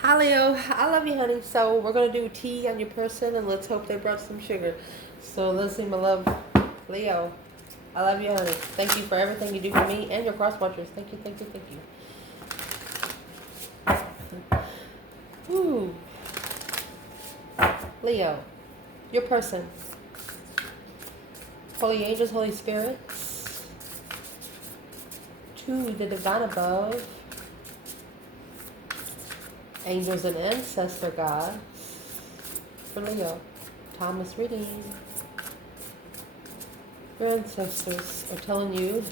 Hi Leo, I love you, honey. So we're gonna do tea on your person, and let's hope they brought some sugar. So let's see, my love, Leo. I love you, honey. Thank you for everything you do for me and your cross watchers. Thank you, thank you, thank you. Ooh, Leo, your person. Holy angels, Holy spirits, to the divine above, angels and ancestor gods for Leo. Thomas reading. Your ancestors are telling you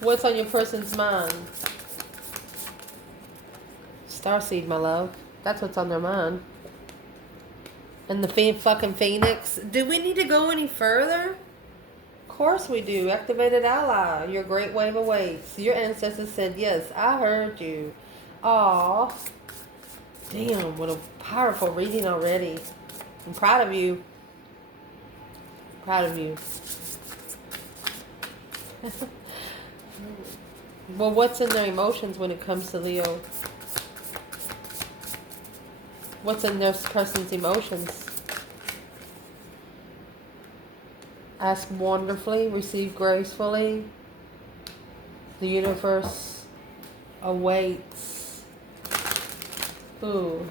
what's on your person's mind. Starseed, my love. That's what's on their mind. And the fucking phoenix. Do we need to go any further? Of course we do. Activated ally. Your great wave awaits. Your ancestors said, yes, I heard you. Aw. Damn, what a powerful reading already. I'm proud of you. Proud of you. Well, what's in their emotions when it comes to Leo? What's in this person's emotions? Ask wonderfully, receive gracefully. The universe awaits. Ooh.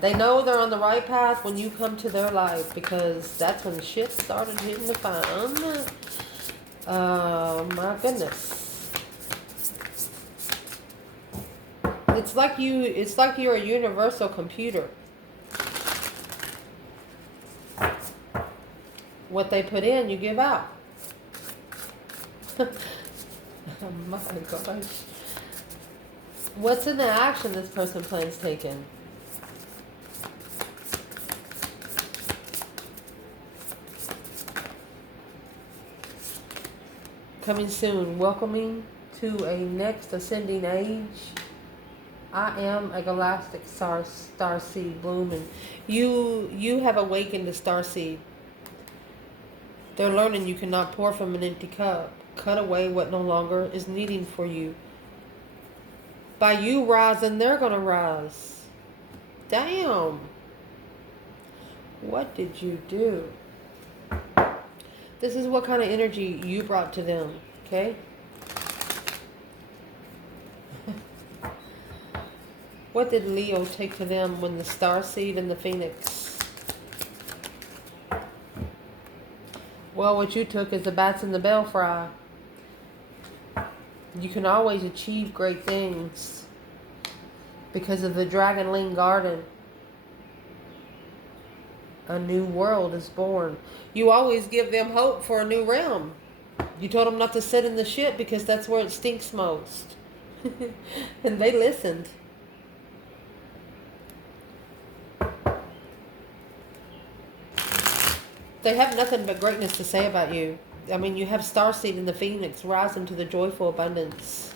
They know they're on the right path when you come to their life, because that's when shit started hitting the fan. My goodness. It's like you're a universal computer. What they put in, you give out. Oh my gosh. What's in the action this person plans taking? Coming soon, welcoming to a next ascending age. I am a galactic star seed blooming. You have awakened a star seed. They're learning you cannot pour from an empty cup. Cut away what no longer is needing for you. By you rising, they're gonna rise. Damn. What did you do? This is what kind of energy you brought to them, okay? What did Leo take to them when the starseed and the phoenix? Well, what you took is the bats and the belfry. You can always achieve great things because of the Dragonling Garden. A new world is born. You always give them hope for a new realm. You told them not to sit in the shit because that's where it stinks most. And they listened. They have nothing but greatness to say about you. I mean, you have starseed in the phoenix rising to the joyful abundance.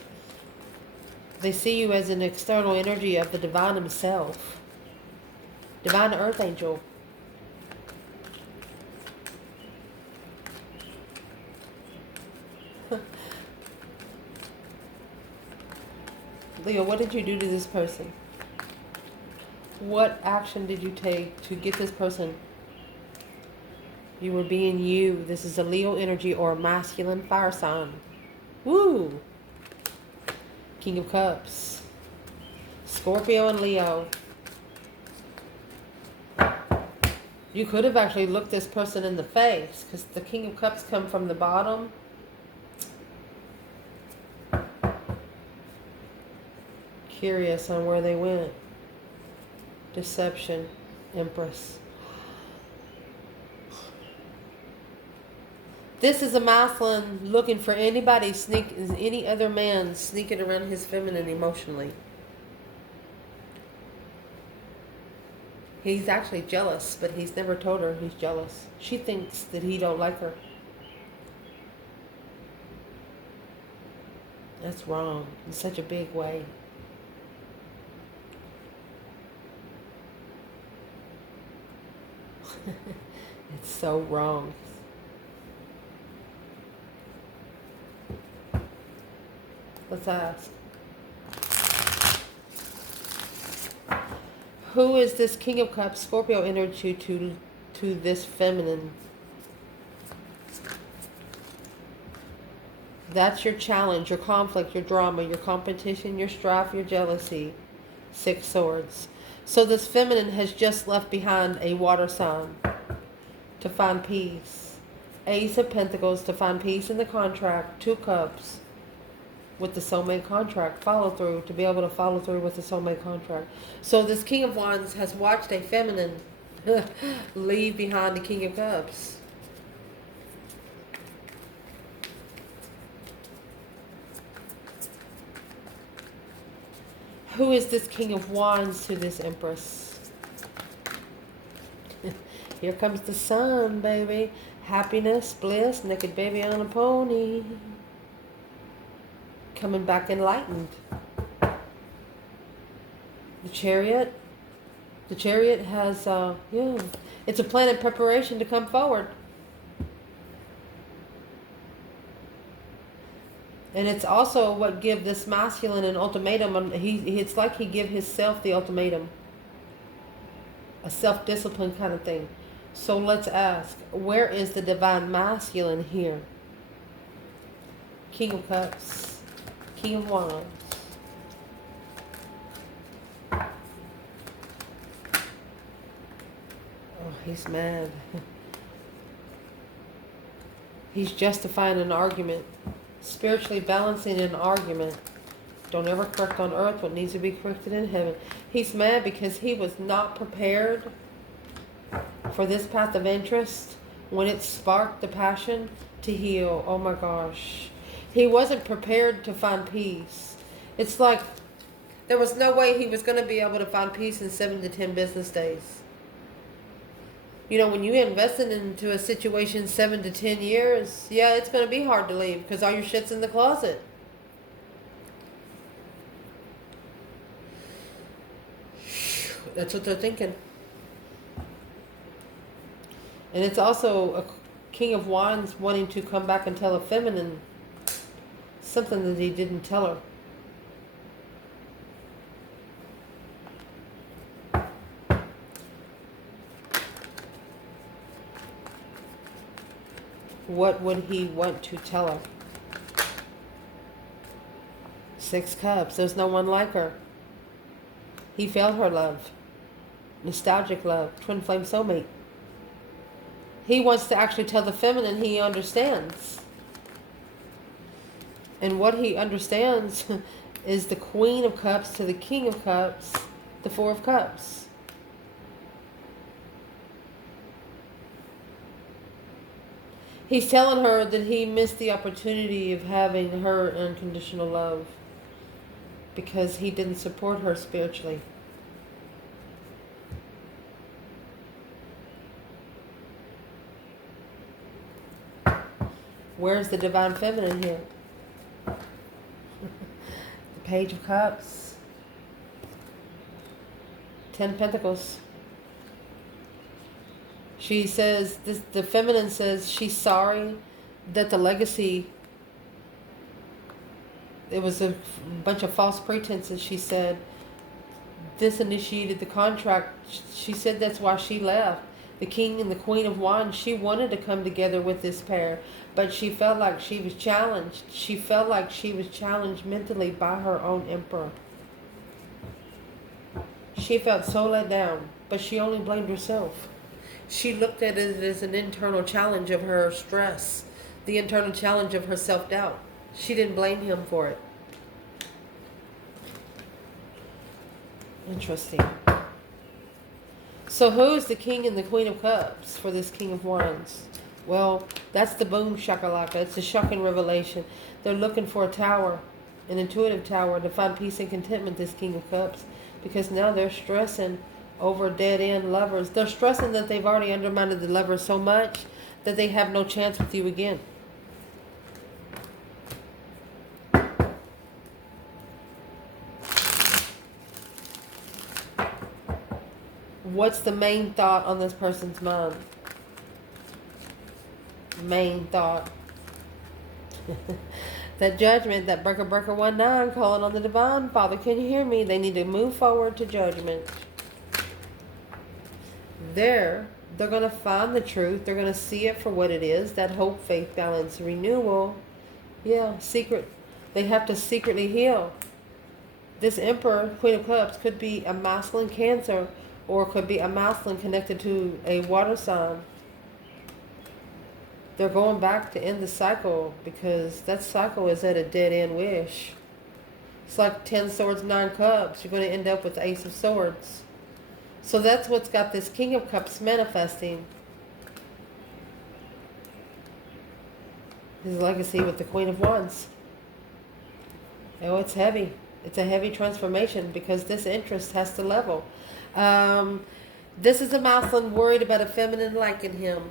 They see you as an external energy of the divine himself. Divine earth angel. Leo, what did you do to this person? What action did you take to get this person? You were being you. This is a Leo energy or a masculine fire sign. Woo! King of Cups. Scorpio and Leo. You could have actually looked this person in the face, because the King of Cups come from the bottom. Curious on where they went. Deception. Empress. This is a masculine looking for any other man sneaking around his feminine emotionally. He's actually jealous, but he's never told her he's jealous. She thinks that he don't like her. That's wrong in such a big way. It's so wrong. Let's ask. Who is this King of Cups, Scorpio energy to this feminine? That's your challenge, your conflict, your drama, your competition, your strife, your jealousy. 6 swords. So this feminine has just left behind a water sign to find peace. Ace of Pentacles to find peace in the contract. 2 cups with the soulmate contract. Follow through, to be able to follow through with the soulmate contract. So this King of Wands has watched a feminine leave behind the King of Cups. Who is this King of Wands to this Empress? Here comes the sun, baby. Happiness, bliss, naked baby on a pony. Coming back enlightened. The Chariot. The Chariot has, yeah, it's a plan in preparation to come forward. And it's also what give this masculine an ultimatum. It's like he give himself the ultimatum. A self-discipline kind of thing. So let's ask, where is the divine masculine here? King of Cups. King of Wands. Oh, he's mad. He's justifying an argument. Spiritually balancing an argument. Don't ever correct on earth what needs to be corrected in heaven. He's mad because he was not prepared for this path of interest when it sparked the passion to heal. Oh my gosh. He wasn't prepared to find peace. It's like there was no way he was going to be able to find peace in 7 to 10 business days. You know, when you invested into a situation 7 to 10 years, yeah, it's going to be hard to leave because all your shit's in the closet. That's what they're thinking. And it's also a King of Wands wanting to come back and tell a feminine something that he didn't tell her. What would he want to tell her? 6 cups. There's no one like her. He felt her love. Nostalgic love. Twin flame soulmate. He wants to actually tell the feminine he understands. And what he understands is the Queen of Cups to the King of Cups, the 4 of Cups. He's telling her that he missed the opportunity of having her unconditional love because he didn't support her spiritually. Where's the divine feminine here? The Page of Cups. 10 Pentacles. She says, the feminine says she's sorry that the legacy, it was a bunch of false pretenses. She said this initiated the contract. She said that's why she left. The King and the Queen of Wands, she wanted to come together with this pair, but she felt like she was challenged. She felt like she was challenged mentally by her own emperor. She felt so let down, but she only blamed herself. She looked at it as an internal challenge of her stress, the internal challenge of her self-doubt. She didn't blame him for it. Interesting. So who is the King and the Queen of Cups for this King of Wands? Well, that's the boom shakalaka. It's a shocking revelation. They're looking for a tower, an intuitive tower, to find peace and contentment, this King of Cups, because now they're stressing over dead-end lovers. They're stressing that they've already undermined the lover so much that they have no chance with you again. What's the main thought on this person's mind? Main thought. That judgment, that breaker 19 calling on the divine. Father, can you hear me? They need to move forward to judgment. They're going to find the truth. They're going to see it for what it is. That hope, faith, balance, renewal. Yeah, secret. They have to secretly heal. This Emperor, Queen of Cups, could be a masculine Cancer, or could be a masculine connected to a water sign. They're going back to end the cycle because that cycle is at a dead end wish. It's like 10 swords, 9 cups. You're going to end up with the Ace of Swords. So that's what's got this King of Cups manifesting. His legacy with the Queen of Wands. Oh, it's heavy. It's a heavy transformation because this interest has to level. This is a masculine worried about a feminine liking him.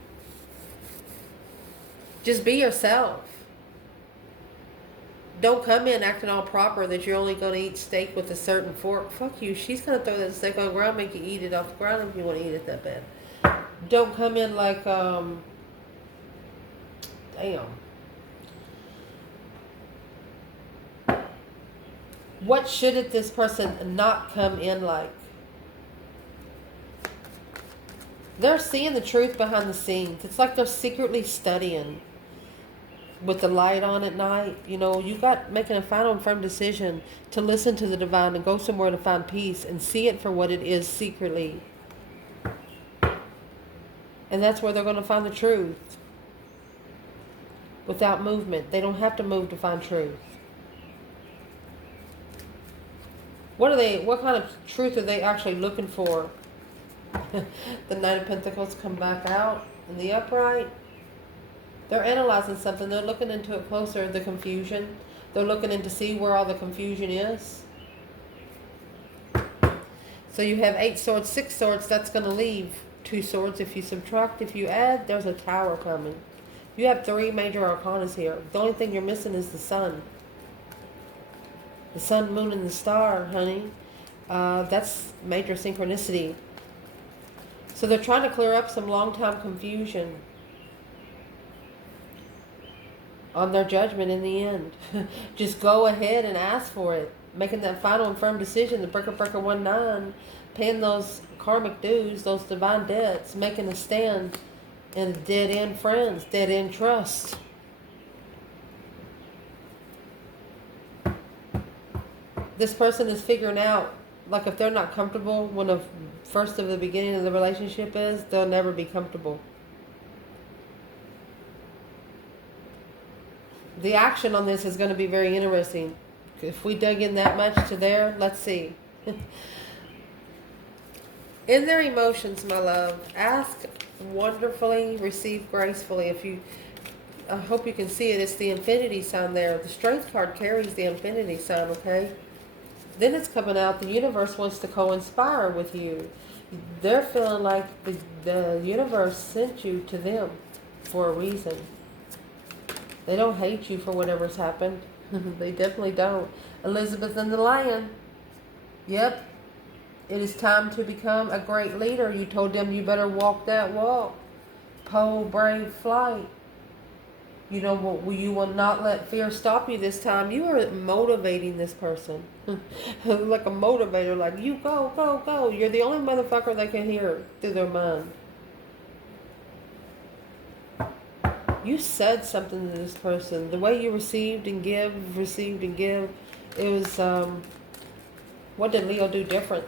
Just be yourself. Don't come in acting all proper that you're only going to eat steak with a certain fork. Fuck you. She's going to throw that steak on the ground, make you eat it off the ground if you want to eat it that bad. Don't come in like, damn. What should this person not come in like? They're seeing the truth behind the scenes. It's like they're secretly studying with the light on at night. You know, you got making a final and firm decision to listen to the divine and go somewhere to find peace and see it for what it is secretly. And that's where they're going to find the truth. Without movement. They don't have to move to find truth. What kind of truth are they actually looking for? The Knight of Pentacles come back out in the upright. They're analyzing something. They're looking into it closer, the confusion. They're looking in to see where all the confusion is. So you have 8 swords, 6 swords. That's going to leave 2 swords. If you subtract, if you add, there's a tower coming. You have 3 major arcanas here. The only thing you're missing is the sun. The sun, moon, and the star, honey. That's major synchronicity. So they're trying to clear up some long-time confusion on their judgment in the end. Just go ahead and ask for it. Making that final and firm decision, the breaker 1-9, paying those karmic dues, those divine debts, making a stand, and dead-end friends, dead-end trust. This person is figuring out, like if they're not comfortable when the first of the beginning of the relationship is, they'll never be comfortable. The action on this is going to be very interesting. If we dug in that much to there, let's see. In their emotions, my love, ask wonderfully, receive gracefully. I hope you can see it. It's the infinity sign there. The Strength card carries the infinity sign, okay? Then it's coming out, the universe wants to co-inspire with you. They're feeling like the universe sent you to them for a reason. They don't hate you for whatever's happened. They definitely don't. Elizabeth and the Lion. Yep. It is time to become a great leader. You told them you better walk that walk. Poe, brave flight. You know what? You will not let fear stop you this time. You are motivating this person. Like a motivator. Like, you go, go, go. You're the only motherfucker they can hear through their mind. You said something to this person. The way you received and give. It was, what did Leo do different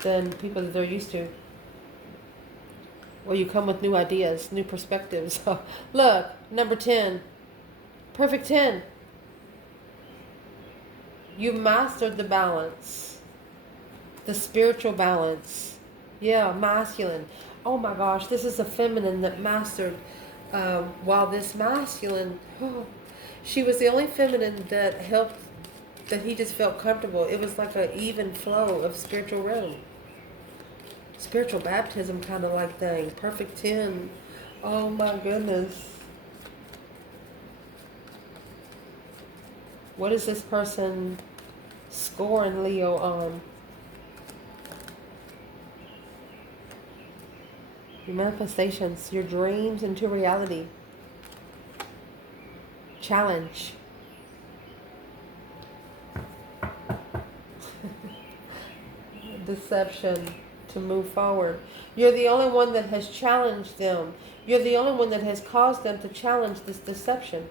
than people that they're used to? Well, you come with new ideas, new perspectives. Look, number 10. Perfect 10. You mastered the balance. The spiritual balance. Yeah, masculine. Oh my gosh, this is a feminine that mastered. While this masculine, she was the only feminine that helped, that he just felt comfortable. It was like an even flow of spiritual realm. Spiritual baptism kind of like thing. Perfect 10. Oh my goodness. What is this person scoring Leo on? Your manifestations, your dreams into reality. Challenge. Deception. to move forward. You're the only one that has challenged them. You're the only one that has caused them to challenge this deception.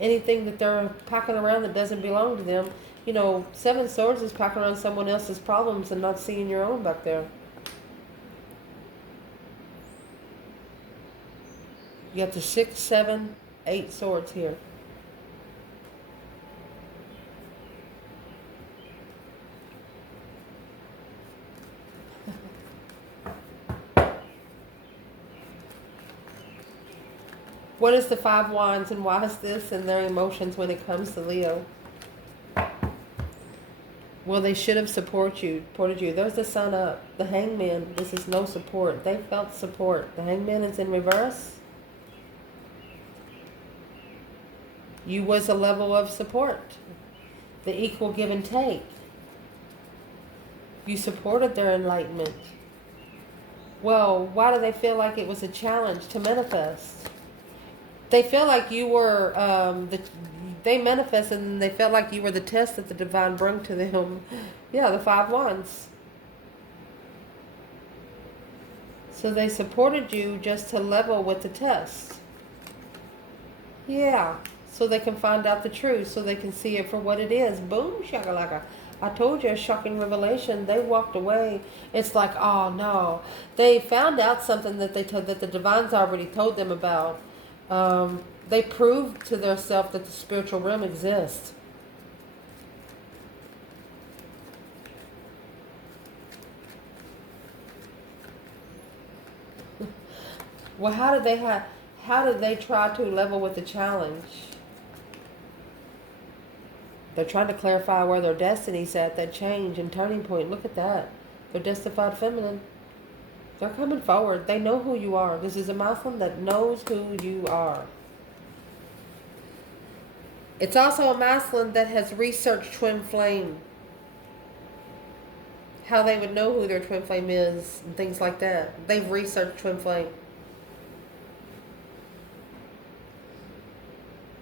Anything that they're packing around that doesn't belong to them. You know, Seven Swords is packing around someone else's problems and not seeing your own back there. You got the 6, 7, 8 swords here. What is the 5 wands and why is this and their emotions when it comes to Leo? Well, they should have supported you. There's the sun up. The hangman, this is no support. They felt support. The hangman is in reverse. You was a level of support. The equal give and take. You supported their enlightenment. Well, why do they feel like it was a challenge to manifest? They feel like you were, they manifested and they felt like you were the test that the divine brought to them. Yeah, the 5 wands. So they supported you just to level with the test. Yeah, so they can find out the truth, so they can see it for what it is. Boom, shakalaka. I told you, a shocking revelation. They walked away. It's like, oh no. They found out something that that the divine's already told them about. They proved to themselves that the spiritual realm exists. Well, how did they try to level with the challenge? They're trying to clarify where their destiny's at, that change and turning point. Look at that. They're justified feminine. They're coming forward. They know who you are. This is a Muslim that knows who you are. It's also a Muslim that has researched twin flame. How they would know who their twin flame is and things like that. They've researched twin flame.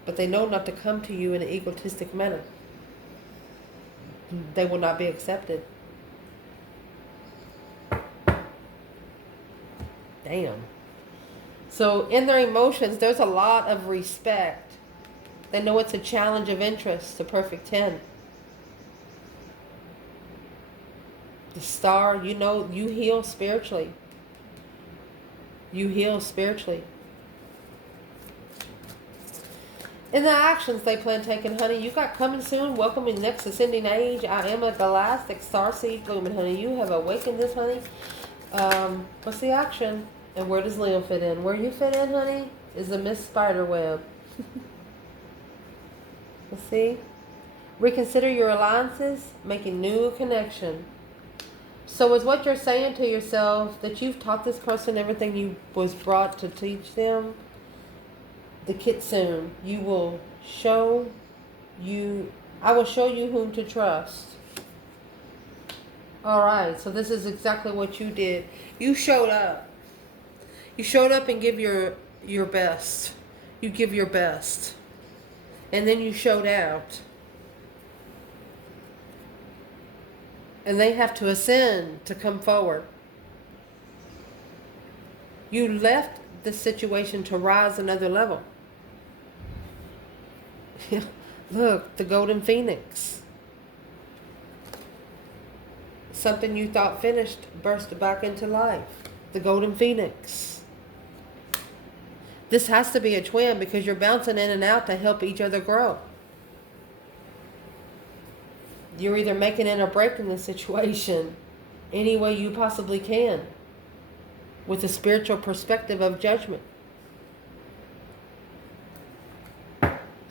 But they know not to come to you in an egotistic manner. They will not be accepted. Damn. So in their emotions, there's a lot of respect. They know it's a challenge of interest, the perfect 10. The star, you know, you heal spiritually. You heal spiritually. In the actions they plan taking, honey, you got coming soon, welcoming next ascending age. I am a galactic starseed blooming, honey. You have awakened this, honey. What's the action? And where does Leo fit in? Where you fit in, honey, is the Miss Spiderweb. Let's see. Reconsider your alliances, making new connection. So is what you're saying to yourself that you've taught this person everything you was brought to teach them? The kitsune, you will show you, I will show you whom to trust. All right, so this is exactly what you did. You showed up. You showed up and give your best. You give your best. And then you showed out. And they have to ascend to come forward. You left the situation to rise another level. Look, the golden phoenix. Something you thought finished burst back into life. The golden phoenix. This has to be a twin because you're bouncing in and out to help each other grow. You're either making it or breaking the situation any way you possibly can with a spiritual perspective of judgment.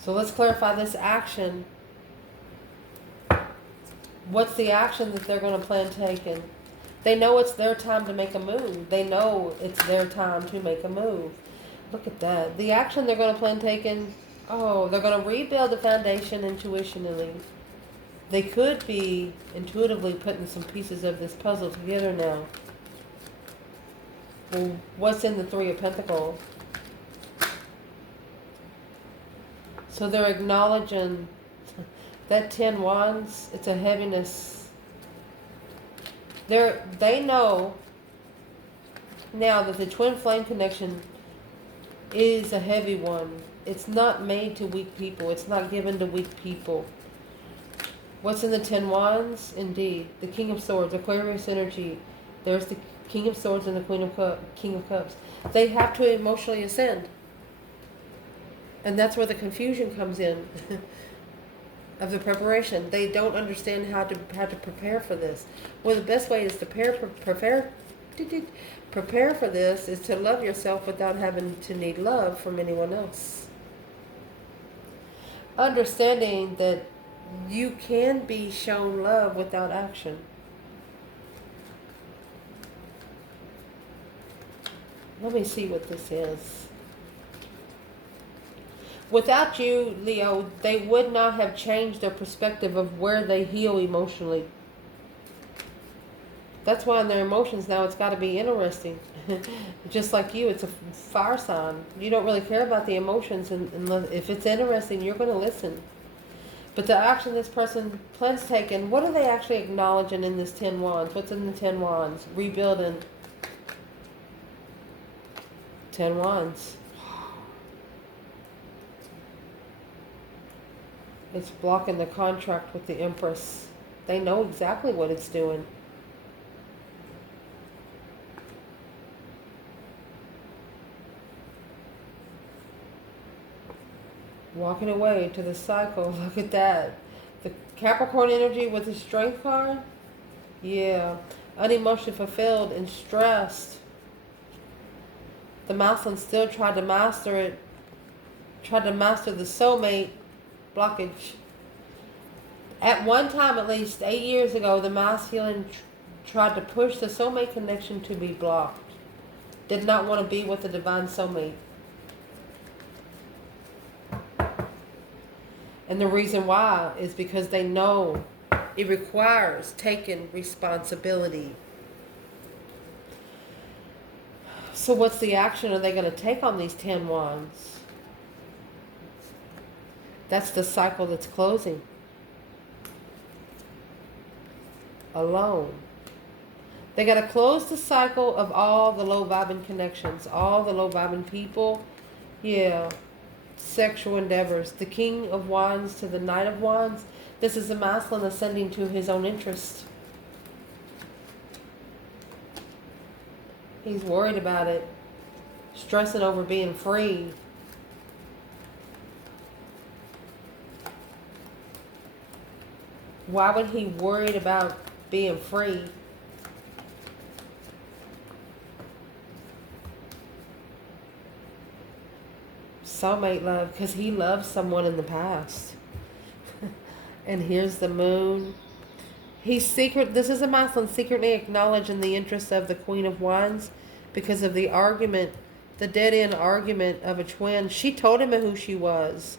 So let's clarify this action. What's the action that they're going to plan taking? They know it's their time to make a move. They know it's their time to make a move. Look at that. The action they're going to plan taking, oh, they're going to rebuild the foundation intuitionally. They could be intuitively putting some pieces of this puzzle together now. Well, what's in the Three of Pentacles? So they're acknowledging that 10 wands, it's a heaviness. They know Now that the twin flame connection is a heavy one. It's not made to weak people. It's not given to weak people. What's in the 10 Wands? Indeed. The King of Swords, Aquarius energy. There's the King of Swords and the King of Cups. They have to emotionally ascend. And that's where the confusion comes in of the preparation. They don't understand how to prepare for this. Well, the best way is to prepare for this is to love yourself without having to need love from anyone else. Understanding that you can be shown love without action. Let me see what this is. Without you, Leo, they would not have changed their perspective of where they heal emotionally. That's why in their emotions now it's got to be interesting. Just like you, it's a fire sign. You don't really care about the emotions, and if it's interesting, you're going to listen. But the action this person plans taking, what are they actually acknowledging in this 10 Wands? What's in the 10 Wands? Rebuilding. 10 Wands. It's blocking the contract with the Empress. They know exactly what it's doing. Walking away to the cycle. Look at that. The Capricorn energy with the Strength card. Yeah. Unemotionally fulfilled and stressed. The masculine still tried to master it. Tried to master the soulmate blockage. At one time, at least 8 years ago, the masculine tried to push the soulmate connection to be blocked. Did not want to be with the divine soulmate. And the reason why is because they know it requires taking responsibility. So what's the action are they going to take on these 10 Wands? That's the cycle that's closing. Alone. They got to close the cycle of all the low vibing connections, all the low vibing people. Yeah. Sexual endeavors. The King of Wands to the Knight of Wands. This is the masculine ascending to his own interest. He's worried about it. Stressing over being free. Why would he worry about being free? Soulmate love, because he loved someone in the past. And here's the moon. This is a masculine secretly acknowledging the interest of the Queen of Wands because of the argument, the dead-end argument of a twin. She told him who she was.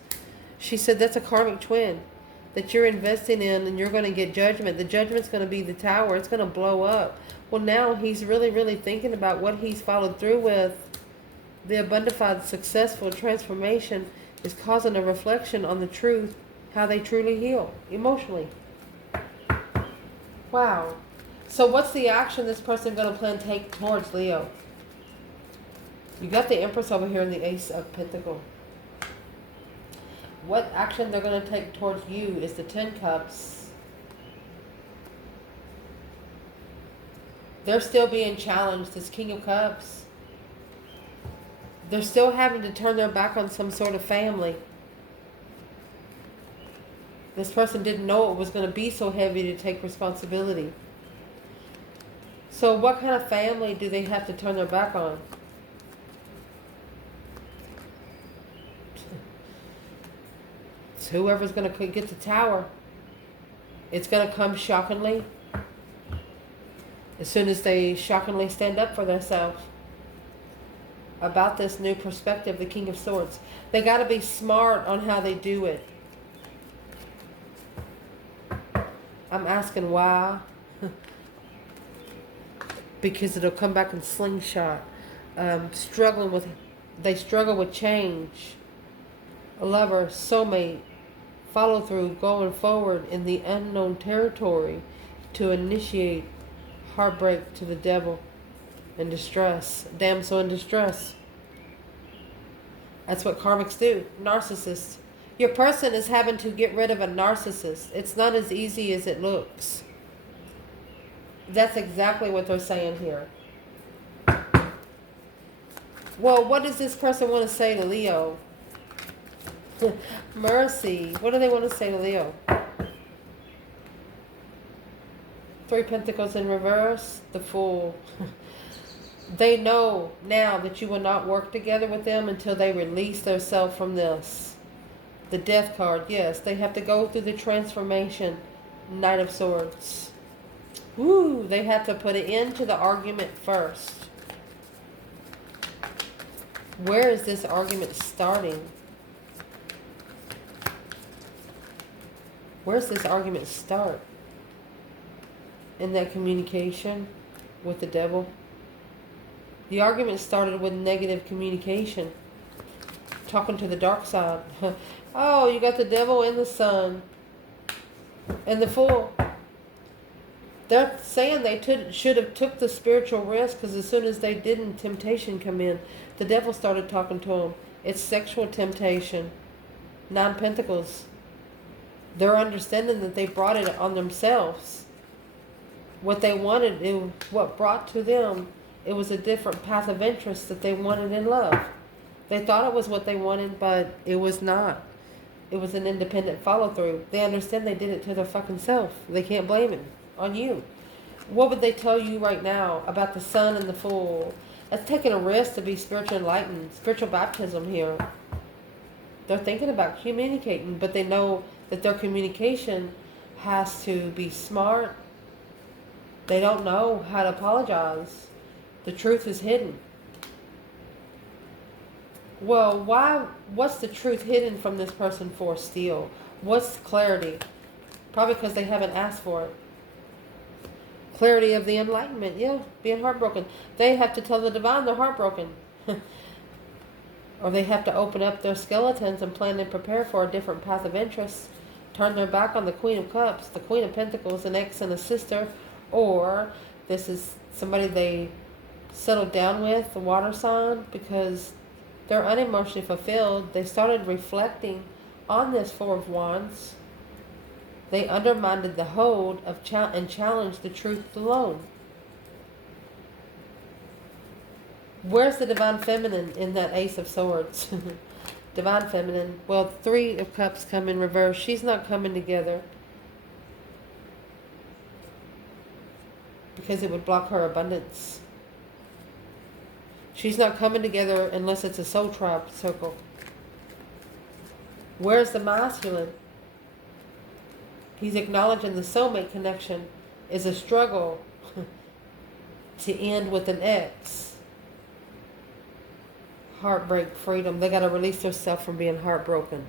She said, that's a karmic twin that you're investing in, and you're going to get judgment. The judgment's going to be the tower. It's going to blow up. Well, now he's really, really thinking about what he's followed through with. The abundified, successful transformation is causing a reflection on the truth, how they truly heal emotionally. Wow. So what's the action this person going to plan to take towards Leo? You got the Empress over here in the Ace of Pentacles. What action they're going to take towards you is the 10 Cups. They're still being challenged. This King of Cups. They're still having to turn their back on some sort of family. This person didn't know it was going to be so heavy to take responsibility. So what kind of family do they have to turn their back on? It's whoever's going to get the tower. It's going to come shockingly. As soon as they shockingly stand up for themselves. About this new perspective, the King of Swords. They got to be smart on how they do it. I'm asking why. Because it'll come back in slingshot. They struggle with change. A lover, soulmate, follow through, going forward in the unknown territory to initiate heartbreak to the devil. in distress. Damsel in distress. That's what karmics do. Narcissists. Your person is having to get rid of a narcissist. It's not as easy as it looks. That's exactly what they're saying here. Well, what does this person want to say to Leo? Mercy. What do they want to say to Leo? 3 Pentacles in reverse. The Fool. They know now that you will not work together with them until they release themselves from this. The Death card. Yes, they have to go through the transformation. Knight of Swords. Woo, they have to put an end to the argument first. Where is this argument starting? Where's this argument start? In that communication with the devil? The argument started with negative communication. Talking to the dark side. Oh, you got the devil and the sun. And the Fool. They're saying they should have took the spiritual risk, because as soon as they didn't, temptation come in. The devil started talking to them. It's sexual temptation. 9 Pentacles. They're understanding that they brought it on themselves. What they wanted, what brought to them, it was a different path of interest that they wanted in love. They thought it was what they wanted, but it was not. It was an independent follow-through. They understand they did it to their fucking self. They can't blame it on you. What would they tell you right now about the Sun and the Fool? That's taking a risk to be spiritually enlightened. Spiritual baptism here. They're thinking about communicating, but they know that their communication has to be smart. They don't know how to apologize. The truth is hidden. Well, why? What's the truth hidden from this person for still? What's clarity? Probably because they haven't asked for it. Clarity of the enlightenment. Yeah, being heartbroken. They have to tell the divine they're heartbroken. Or they have to open up their skeletons and plan and prepare for a different path of interest. Turn their back on the Queen of Cups, the Queen of Pentacles, an ex and a sister. Or this is somebody they settled down with, the water sign, because they're unemotionally fulfilled. They started reflecting on this Four of Wands. They undermined the hold of and challenged the truth alone. Where's the Divine Feminine in that Ace of Swords? Divine Feminine. Well, 3 of Cups come in reverse. She's not coming together because it would block her abundance. She's not coming together unless it's a soul tribe circle. Where's the masculine? He's acknowledging the soulmate connection is a struggle to end with an ex. Heartbreak, freedom. They got to release themselves from being heartbroken.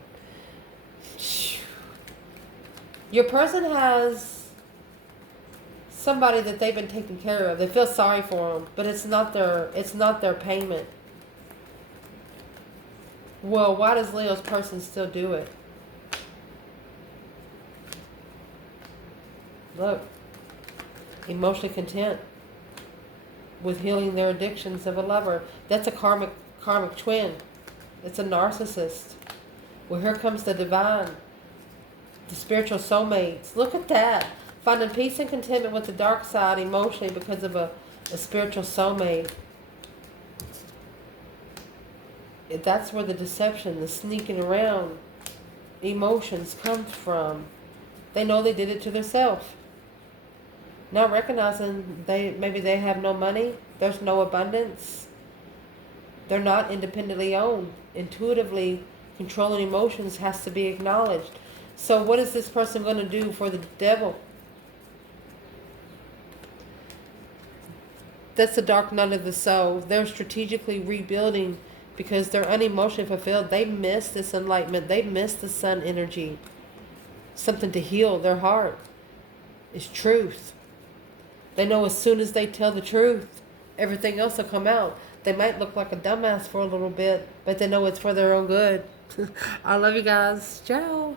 Your person has somebody that they've been taking care of. They feel sorry for them, but it's not their payment. Well, why does Leo's person still do it? Look, emotionally content with healing their addictions of a lover. That's a karmic twin. It's a narcissist. Well, here comes the divine, the spiritual soulmates. Look at that. Finding peace and contentment with the dark side emotionally because of a spiritual soulmate. That's where the deception, the sneaking around emotions comes from. They know they did it to themselves. Now recognizing maybe they have no money, there's no abundance. They're not independently owned. Intuitively controlling emotions has to be acknowledged. So what is this person going to do for the devil? That's the dark night of the soul. They're strategically rebuilding because they're unemotionally fulfilled. They miss this enlightenment. They miss the sun energy. Something to heal their heart is truth. They know as soon as they tell the truth, everything else will come out. They might look like a dumbass for a little bit, but they know it's for their own good. I love you guys. Ciao.